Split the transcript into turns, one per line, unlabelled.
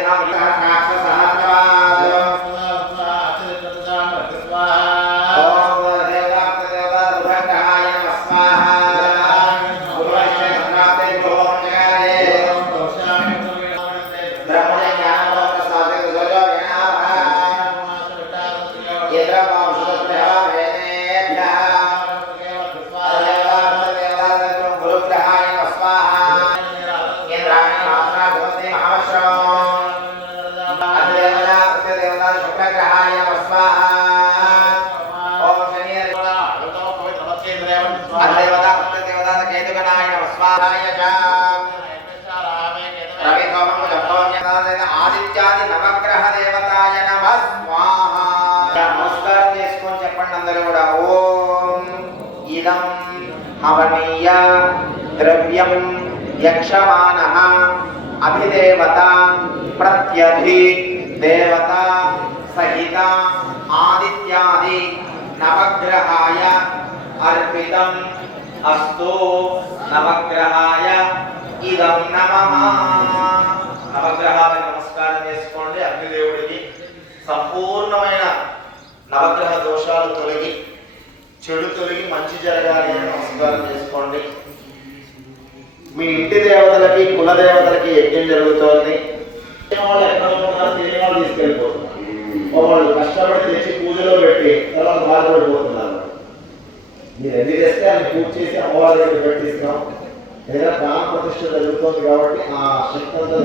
భూతకందులే ఆదిత్యాది నవగ్రహ దేవతాయ నమ స్వాహ. నమస్కారం చేసుకొని చెప్పండి అందరూ కూడా. ఓం ఇదం హవనీయ ద్రవ్యం యక్షమాన అభిదేవత ప్రత్యధి దేవత సహిత ఆదిత్యాది నవగ్రహాయ అర్పితం అస్తో నవగ్రహాయ ఇదం నమః నవగ్రహాలకు నమస్కారం చేసుకోండి అగ్నిదేవుడికి సంపూర్ణమైన నవగ్రహ దోషాలు తొలగి చెడు తొలగి మంచి జరగాలి అని నమస్కారం చేసుకోండి. మీ ఇంటి దేవతలకి కుల దేవతలకి యజ్ఞం జరుగుతోంది. వాళ్ళు ఎక్కడ ఉన్నారో తెలియని వాళ్ళు తీసుకెళ్ళిపోతున్నారు. వాళ్ళు కష్టపడి తెచ్చి పూజలో పెట్టి తర్వాత బాధపడిపోతున్నారు మీరు ఎన్ని చేస్తే అన్ని పూర్తి చేసి అమ్మవారి దగ్గర పెట్టిస్తున్నాం. లేదా ప్రాణ ప్రతిష్ట జరుగుతుంది కాబట్టి ఆ శక్తి అంతా